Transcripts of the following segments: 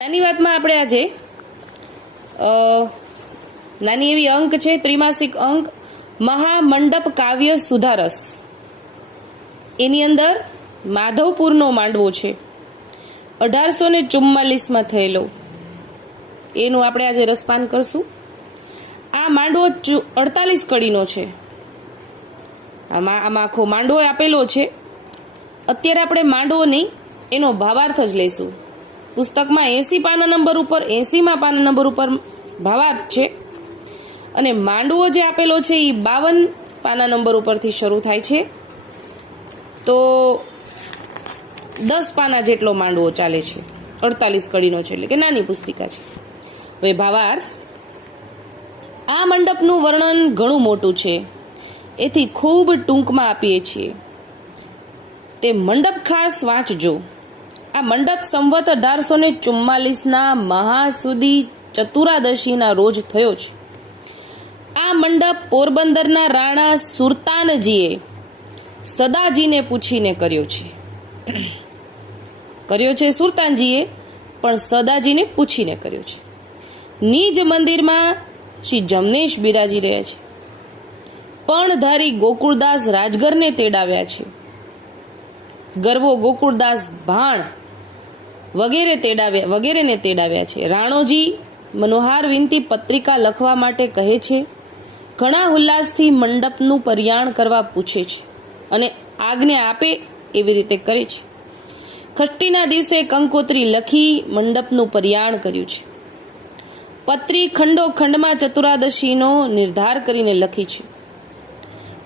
નાની વાતમાં આપણે આજે નાની એવી અંક છે, ત્રિમાસિક અંક મહામંડપ કાવ્ય સુધારસ. એની અંદર માધવપુરનો માંડવો છે, 1844માં થયેલો. એનું આપણે આજે રસપાન કરશું. આ માંડવો 48 કડીનો છે. આમાં આખો માંડવો આપેલો છે. અત્યારે આપણે માંડવો નહીં, એનો ભાવાર્થ જ લઈશું. પુસ્તકમાં 80 પાના નંબર ઉપર 80માં પાના નંબર ઉપર ભાવાર્થ છે, અને માંડવો જે આપેલો છે એ 52 પાના નંબર ઉપરથી શરૂ થાય છે. તો 10 પાના જેટલો માંડવો ચાલે છે, 48 કડીનો છે, એટલે કે નાની પુસ્તિકા છે. હવે ભાવાર્થ. આ મંડપનું વર્ણન ઘણું મોટું છે, એથી ખૂબ ટૂંકમાં આપીએ છીએ. તે મંડપ ખાસ વાંચજો. આ મંડપ સંવત 1844ના મહાસુદી ચતુરાદશીના રોજ થયો છે. આ મંડપ પોરબંદરના રાણા સુરતાનજીએ સદાજીને પૂછીને કર્યો છે. સુરતાનજીએ, પણ સદાજીને પૂછીને કર્યો છે. નિજ મંદિરમાં શ્રી જમનેશ બિરાજી રહ્યા છે. પણધારી ગોકુળદાસ રાજગરને તેડાવ્યા છે. ગરવો ગોકુળદાસ ભાણ વગેરેને તેડાવ્યા છે. રાણોજી મનોહાર વિનંતી પત્રિકા લખવા માટે કહે છે. ઘણા ઉલ્લાસથી મંડપનું પર્યાણ કરવા પૂછે છે, અને આજ્ઞા આપે એવી રીતે કરે છે. ખષ્ટીના દિવસે કંકોત્રી લખી મંડપનું પર્યાણ કર્યું છે. પત્રી ખંડોખંડમાં ચતુરાદશીનો નિર્ધાર કરીને લખી છે.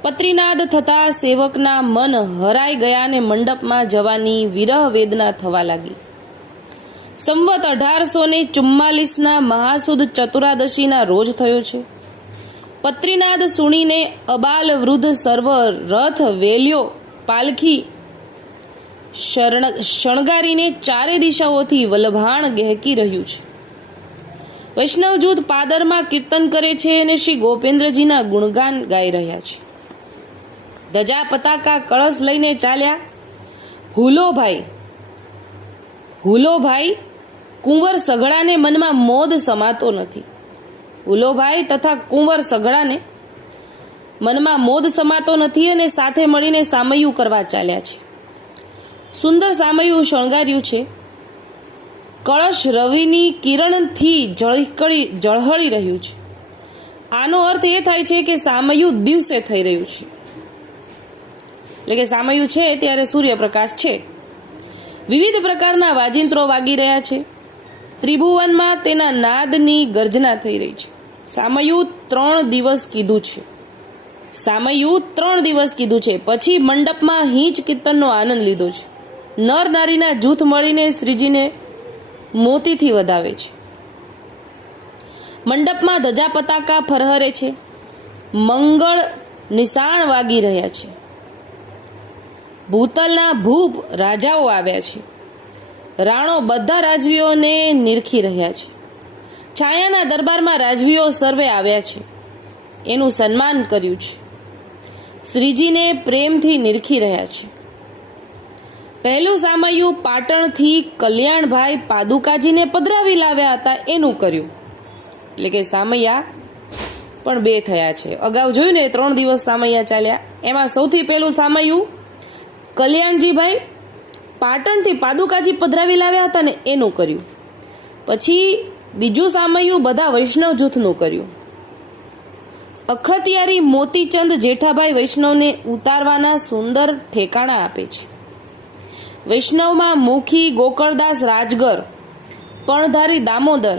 પત્રીનાદ થતા સેવકના મન હરાઈ ગયા અને મંડપમાં જવાની વિરહ વેદના થવા લાગી. સંવત 1844ના મહાસુદ ચતુરાદશીના રોજ થયો છે. પત્રીનાદ સુણીને અબાલ વૃદ્ધ સર્વ રથ વેલ્યો પાલખી શણગારીને ચારે દિશાઓથી વલભાણ ગહેકી રહ્યું છે. વૈષ્ણવ જૂથ પાદરમાં કીર્તન કરે છે અને શ્રી ગોપેન્દ્રજીના ગુણગાન ગાઈ રહ્યા છે. ધજા પતાકા કળશ લઈને ચાલ્યા હુલોભાઈ કુંવર સઘળાને મનમાં મોદ સમાતો નથી. હુલોભાઈ તથા કુંવર સઘળાને મનમાં મોદ સમાતો નથી, અને સાથે મળીને સામૈયું કરવા ચાલ્યા છે. સુંદર સામૈયું શણગાર્યું છે. કળશ રવિની કિરણથી ઝળહળી રહ્યું છે. આનો અર્થ એ થાય છે કે સામૈયું દિવસે થઈ રહ્યું છે, એટલે કે સામૈયું છે ત્યારે સૂર્યપ્રકાશ છે. વિવિધ પ્રકારના વાજિંત્રો વાગી રહ્યા છે. ત્રિભુવનમાં તેના નાદની ગર્જના થઈ રહી છે. સામૈયું 3 દિવસ કીધું છે. પછી મંડપમાં હિંચ કીર્તનનો આનંદ લીધો છે. નર નારીના જૂથ મળીને શ્રીજીને મોતીથી વધાવે છે. મંડપમાં ધજા પતાકા ફરહરે છે. મંગળ નિશાણ વાગી રહ્યા છે. ભૂતલના ભૂપ રાજાઓ આવ્યા છે. રાણો બધા રાજવીઓને નિરખી રહ્યા છે. છાયાના દરબારમાં રાજવીઓ સર્વે આવ્યા છે. એનું સન્માન કર્યું છે. શ્રીજીને પ્રેમથી નિરખી રહ્યા છે. પહેલું સામૈયું પાટણથી કલ્યાણભાઈ પાદુકાજીને પધરાવી લાવ્યા હતા એનું કર્યું, એટલે કે સામૈયા પણ 2 થયા છે. અગાઉ જોયું ને 3 દિવસ સામૈયા ચાલ્યા. એમાં સૌથી પહેલું સામૈયું કલ્યાણજીભાઈ પાટણથી પાદુકાજી પધરાવી લાવ્યા હતા ને એનું કર્યું. પછી બીજું સામૈયું બધા વૈષ્ણવ જૂથનું કર્યું. અખતિયારી મોતીચંદ જેઠાભાઈ વૈષ્ણવને ઉતારવાના સુંદર ઠેકાણા આપે છે. વૈષ્ણવમાં મુખી ગોકળદાસ રાજગર, પણધારી દામોદર,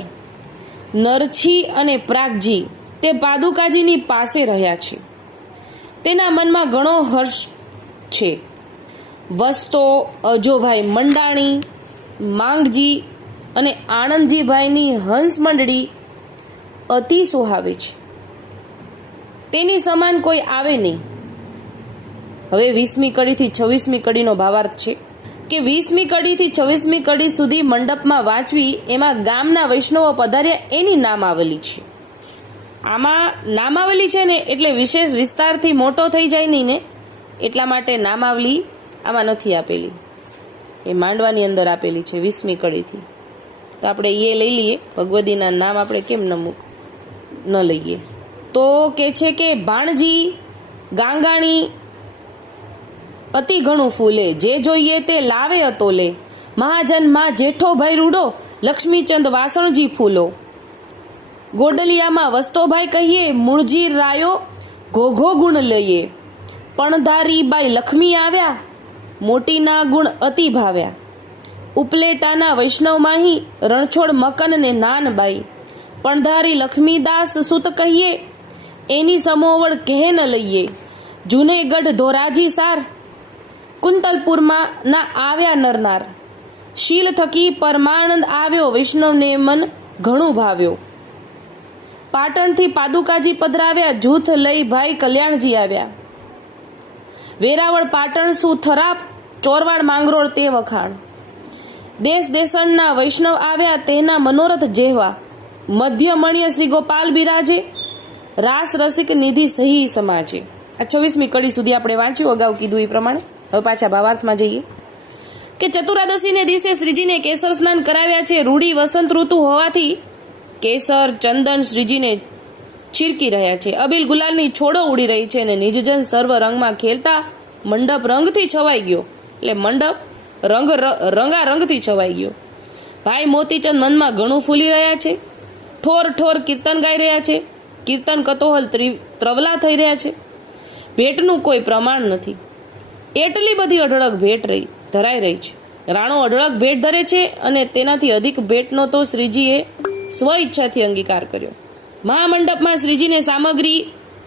નરછી અને પ્રાગજી તે પાદુકાજીની પાસે રહ્યા છે. તેના મનમાં ઘણો હર્ષ છે. વસ્તો અજોભાઈ મંડાણી, માંગજી અને આનંદજીભાઈની હંસ મંડળી અતિ સુહાવે છે. તેની સમાન કોઈ આવે નહીં. હવે 20મી કડીથી 26મી કડીનો ભાવાર્થ છે કે 20મી કડીથી 26મી કડી સુધી મંડપમાં વાંચવી, એમાં ગામના વૈષ્ણવો પધાર્યા એની નામાવલી છે. આમાં નામાવલી છે ને એટલે વિશેષ વિસ્તારથી મોટો થઈ જાય નહીં ને, એટલા માટે નામાવલી આમાં નથી આપેલી. એ માંડવાની અંદર આપેલી છે 20મી કડીથી. તો આપણે એ લઈ લઈએ, ભગવદીના નામ આપણે કેમ ન લઈએ. તો કે છે કે ભાણજી ગાંગાણી અતિ ઘણું ફૂલે, જે જોઈએ તે લાવે અતોલે, મહાજન માં જેઠો ભાઈ રૂડો, લક્ષ્મીચંદ વાસણજી ફૂલો. ગોડલિયામાં વસ્તોભાઈ કહીએ, મૂળજી રાયો ઘોઘો ગુણ લઈએ, પણધારી બાઈ લક્ષ્મી આવ્યા, મોટીના ગુણ અતિ ભાવ્યા. ઉપલેટાના વૈષ્ણવ માહી, રણછોડ મકન ને નાનબાઈ, પણધારી લક્ષ્મીદાસ સુત કહીએ, એની સમોવડ કહે ન લઈએ. જુનેગઢ ધોરાજી સાર, કુંતલપુરમાં ના આવ્યા નરનાર, શીલ થકી પરમાનંદ આવ્યો, વૈષ્ણવને મન ઘણું ભાવ્યો. પાટણથી પાદુકાજી પધરાવ્યા, જૂથ લઈ ભાઈ કલ્યાણજી આવ્યા. વેરાવળ પાટણ શું થરાપ, ચોરવાડ માંગરોળ તે વખાણ. દેશ દેશણના વૈષ્ણવ આવ્યા, તેના મનોરથ જેવા. મધ્ય મણ્ય શ્રી ગોપાલ બિરાજે, રાસ રસિક નિધિ સહી સમાજે. આ 26મી કડી સુધી આપણે વાંચ્યું, અગાઉ કીધું એ પ્રમાણે. હવે પાછા ભાવાર્થમાં જઈએ કે ચતુરાદશીને દિવસે શ્રીજીને કેસર સ્નાન કરાવ્યા છે. રૂડી વસંત ઋતુ હોવાથી કેસર ચંદન શ્રીજીને છીરકી રહ્યા છે. અબીલ ગુલાલની છોડો ઉડી રહી છે અને નિજજન સર્વ રંગમાં ખેલતા મંડપ રંગથી છવાઈ ગયો. એટલે મંડપ રંગારંગથી છવાઈ ગયો. ભાઈ મોતીચંદ મનમાં ઘણું ફૂલી રહ્યા છે. ઠોર ઠોર કીર્તન ગાઈ રહ્યા છે. કીર્તન કતોહલ ત્રવલા થઈ રહ્યા છે. ભેટનું કોઈ પ્રમાણ નથી. એટલી બધી અઢળક ભેટ ધરાઈ રહી છે. રાણો અઢળક ભેટ ધરે છે અને તેનાથી અધિક ભેટનો તો શ્રીજીએ સ્વ ઈચ્છાથી અંગીકાર કર્યો. મહામંડપમાં શ્રીજીને સામગ્રી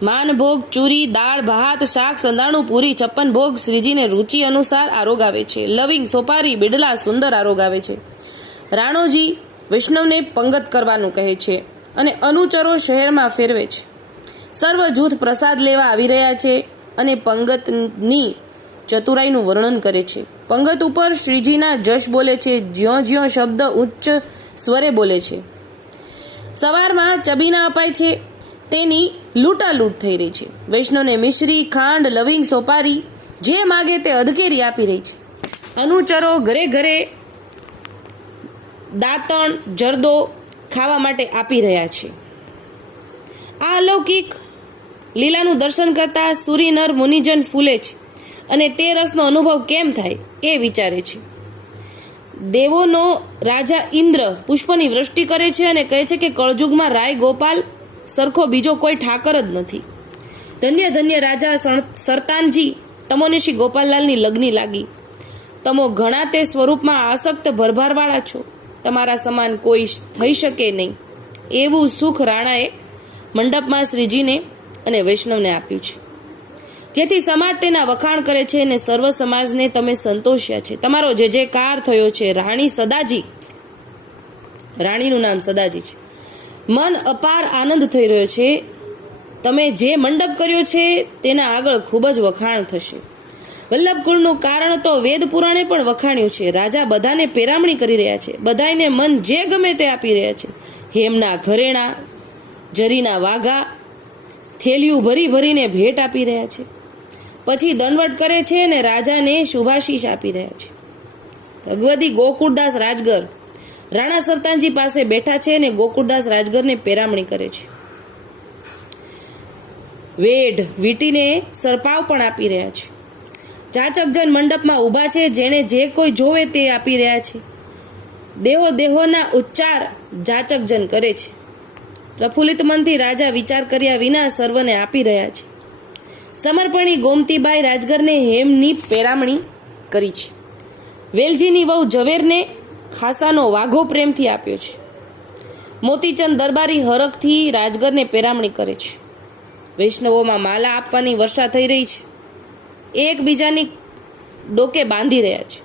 માનભોગ, ચૂરી, દાળ, ભાત, શાક, સંદાણું, પૂરી, 56 ભોગ શ્રીજીને રૂચિ અનુસાર આરોગાવે છે. લવિંગ, સોપારી, બિડલા સુંદર આરોગાવે છે. રાણોજી વૈષ્ણવને પંગત કરવાનું કહે છે અને અનુચરો શહેરમાં ફેરવે છે. સર્વ જૂથ પ્રસાદ લેવા આવી રહ્યા છે અને પંગતની ચતુરાઈનું વર્ણન કરે છે. પંગત ઉપર શ્રીજીના જશ બોલે છે. જ્યો જ્યો શબ્દ ઉચ્ચ સ્વરે બોલે છે. સવારમાં ચબીના અપાય છે, તેની લૂંટાલૂંટ થઈ રહી છે. વૈષ્ણવને મિશ્રી, ખાંડ, લવિંગ, સોપારી જે માગે તે અધકેરી આપી રહી છે. અનુચરો ઘરે ઘરે દાંતણ, જરદો ખાવા માટે આપી રહ્યા છે. આ અલૌકિક લીલાનું દર્શન કરતા સૂરી નર મુનિજન ફૂલે છે અને તે રસનો અનુભવ કેમ થાય એ વિચારે છે. દેવોનો રાજા ઇન્દ્ર પુષ્પની વૃષ્ટિ કરે છે અને કહે છે કે કળજુગમાં રાય ગોપાલ સરખો બીજો કોઈ ઠાકર જ નથી. ધન્ય ધન્ય રાજા સરતાનજી, તમોને શ્રી ગોપાલલાલની લગ્ની લાગી. તમો ઘણા તે સ્વરૂપમાં આસક્ત ભરભારવાળા છો. તમારા સમાન કોઈ થઈ શકે નહીં. એવું સુખ રાણાએ મંડપમાં શ્રીજીને અને વૈષ્ણવને આપ્યું છે, જેથી સમાજ તેના વખાણ કરે છે અને સર્વ સમાજને તમે સંતોષ્યા છે. તમારો જે જે કાર થયો છે. રાણી સદાજી, રાણીનું નામ સદાજી છે. મન અપાર આનંદ થઈ રહ્યો છે. તમે જે મંડપ કર્યો છે તેના આગળ ખૂબ જ વખાણ થશે. વલ્લભકુળનું કારણ તો વેદ પુરાણે પણ વખાણ્યું છે. રાજા બધાને પેરામણી કરી રહ્યા છે. બધાને મન જે ગમે તે આપી રહ્યા છે. હેમના ઘરેણા, જરીના વાઘા, થેલીયું ભરી ભરીને ભેટ આપી રહ્યા છે. પછી દંડવટ કરે છે અને રાજાને શુભાશીષ આપી રહ્યા છે. ભગવદી ગોકુળદાસ રાજગર રાણા સરતાનજી પાસે બેઠા છે અને ગોકુળદાસ રાજગરને પેરામણી કરે છે. વેઢ વીટીને સરપાવ પણ આપી રહ્યા છે. જાચકજન મંડપમાં ઊભા છે. જેણે જે કોઈ જોવે તે આપી રહ્યા છે. દેહોના ઉચ્ચાર જાચકજન કરે છે. પ્રફુલ્લિત મનથી રાજા વિચાર કર્યા વિના સર્વને આપી રહ્યા છે. સમર્પણી ગોમતીબાઈ રાજગરને હેમની પેરામણી કરી છે. વેલજીની વહુ ઝવેરને ખાસાનો વાઘો પ્રેમથી આપ્યો છે. મોતીચંદ દરબારી હરખથી રાજગરને પેરામણી કરે છે. વૈષ્ણવોમાં માલા આપવાની વર્ષા થઈ રહી છે. એકબીજાની ડોકે બાંધી રહ્યા છે.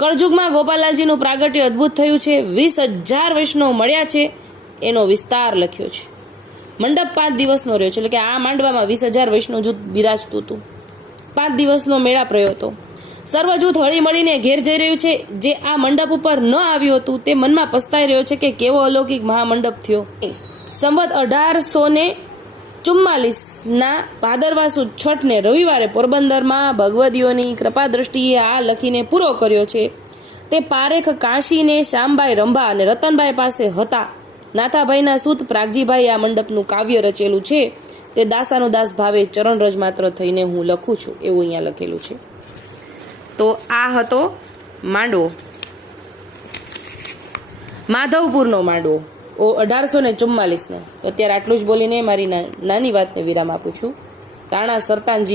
કળજુગમાં ગોપાલલાલજીનું પ્રાગટ્ય અદ્ભુત થયું છે. 20,000 વૈષ્ણવ મળ્યા છે એનો વિસ્તાર લખ્યો છે. મંડપ 5 દિવસનો રહ્યો છે. એટલે કે આ માંડવામાં 20,000 વૈષ્ણવ જૂથ બિરાજતું હતું. 5 દિવસનો મેળાપ રહ્યો હતો. સર્વ જૂથ હળી મળીને ઘેર જઈ રહ્યું છે. જે આ મંડપ ઉપર ન આવ્યું હતું તે મનમાં પસ્તાઈ રહ્યો છે કે કેવો અલૌકિક મહામંડપ થયો. સંવત 1844ના ભાદરવા સુદ છઠને રવિવારે પોરબંદરમાં ભગવદીઓની કૃપા દ્રષ્ટિએ આ લખીને પૂરો કર્યો છે. તે પારેખ કાશીને શ્યામબાઈ રંભા અને રતનબાઈ પાસે હતા. નાથાભાઈના સૂત પ્રાગજીભાઈ આ મંડપનું કાવ્ય રચેલું છે. તે દાસાનો દાસ ભાવે ચરણરજ માત્ર થઈને હું લખું છું, એવું અહીંયા લખેલું છે. તો આ હતો માંડવો, માધવપુરનો માંડવો 1844નો. તો અત્યારે આટલું જ બોલીને મારી નાની વાતને વિરામ આપું છું. રાણા સરતાનજી